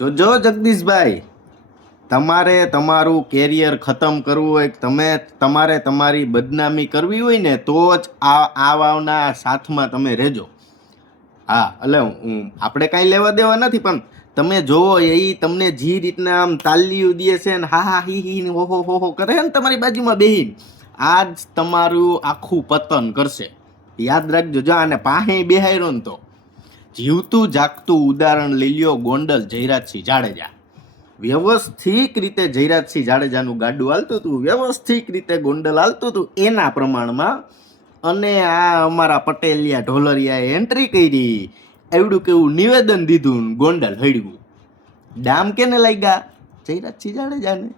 જોજો જગદીશભાઈ, તમારે તમારું કેરિયર ખતમ કરવું હોય, તમે, તમારે તમારી બદનામી કરવી હોય ને, તો જ આ આવાના સાથમાં તમે રહેજો. હા, એટલે હું, આપણે કાંઈ લેવા દેવા નથી, પણ તમે જોવો, એ તમને જે રીતના આમ તાલીઓ દે છે ને, હા હા, હી, હો હો હો હો કરે ને તમારી બાજુમાં બેહીન આ જ તમારું આખું પતન કરશે. યાદ રાખજો, જો આને પાસે બેહાયરો ને તો. જીવતું, જાગતું ઉદાહરણ લઈ લ્યો ગોંડલ જયરાજસિંહ જાડેજા. વ્યવસ્થિત રીતે જયરાજસિંહ જાડેજાનું ગાડું હાલતું હતું વ્યવસ્થિત રીતે ગોંડલ હાલતું હતું, એના પ્રમાણમાં અને આ અમારા પટેલિયા ઢોલરિયાએ એન્ટ્રી કરી. એવડું કેવું નિવેદન દીધું ગોંડલ હળ્યું. ડામ કેને લાગ્યા? જયરાજસિંહ જાડેજાને.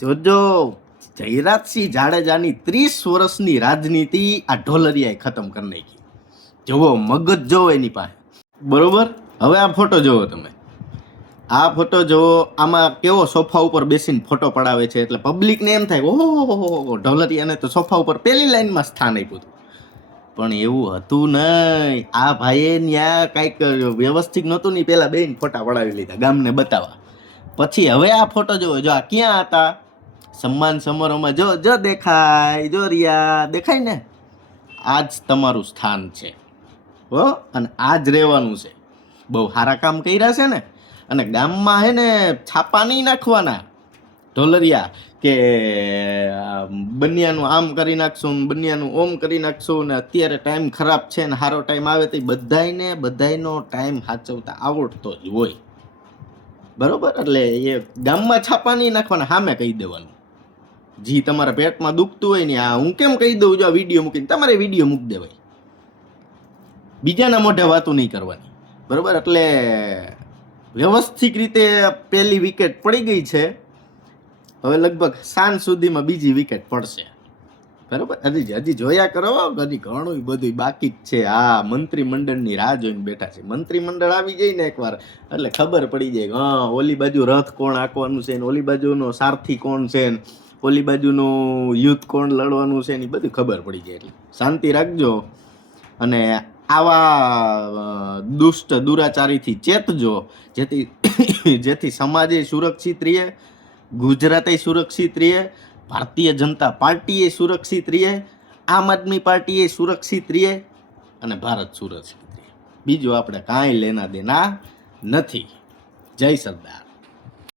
જોજો, જયરાજસિંહ જાડેજાની ત્રીસ વર્ષની રાજનીતિ આ ઢોલરિયાએ ખતમ કરી નાખી. જુઓ મગજ જોવો એની પાસે. બરોબર? હવે આ ફોટો જુઓ તમે. આ ફોટો જુઓ આમાં કેવો સોફા ઉપર બેસીને ફોટો પડાવે છે એટલે પબ્લિકને એમ થાય ઓહો ઢોલરિયાને તો સોફા ઉપર પહેલી લાઈનમાં સ્થાન આપ્યું હતું. પણ એવું હતું નહીં. આ ભાઈએ ત્યાં કાંઈક વ્યવસ્થિત નહોતું નહીં પહેલાં બેન ફોટા પડાવી લીધા, ગામને બતાવવા. પછી હવે આ ફોટો જુઓ જો આ ક્યાં હતા? સન્માન સમારોહમાં જો જો દેખાય, જો રિયા, દેખાય ને? આ જ તમારું સ્થાન છે. હો, અને આ જ રહેવાનું છે. બહુ સારા કામ કર્યા છે ને, અને ગામમાં હે ને છાપા નહીં નાખવાના. ઢોલરિયા કે બન્યાનું આમ કરી નાખશું બનિયાનું ઓમ કરી નાખશું ને અત્યારે ટાઈમ ખરાબ છે ને સારો ટાઈમ આવે તો બધાયને, બધાયનો ટાઈમ સાચવતા આવડતો જ હોય. બરોબર? એટલે એ ગામમાં છાપા નહીં નાખવાના સામે કહી દેવાનું. જી તમારા પેટમાં દુખતું હોય ને આ, હું કેમ કહી દઉં? જો વીડિયો મૂકીને, તમારે વીડિયો મૂકી દેવાય. બીજાના મોઢે વાતો નહીં કરવાની. બરાબર? એટલે વ્યવસ્થિત રીતે પહેલી વિકેટ પડી ગઈ છે. હવે લગભગ સાંજ સુધીમાં બીજી વિકેટ પડશે. બરાબર? હજી હજી જોયા કરો હજી ઘણું બધું બાકી જ છે. આ મંત્રીમંડળની રાહ જોઈને બેઠા છે. મંત્રીમંડળ આવી જાય ને એકવાર, એટલે ખબર પડી જાય હા, ઓલી બાજુ રથ કોણ આંકવાનું છે ને, ઓલી બાજુનો સારથી કોણ છે ને, ઓલી બાજુનું યુદ્ધ કોણ લડવાનું છે ને, એ બધું ખબર પડી જાય એટલે. શાંતિ રાખજો. અને આવા દુષ્ટ દુરાચારીથી ચેતજો જેથી જેથી સમાજે સુરક્ષિત રહે ગુજરાતે સુરક્ષિત રહે ભારતીય જનતા પાર્ટીએ સુરક્ષિત રહે આમ આદમી પાર્ટીએ સુરક્ષિત રહે અને ભારત સુરક્ષિત રહે બીજું આપણે કાંઈ લેના દેના નથી. જય સરદાર.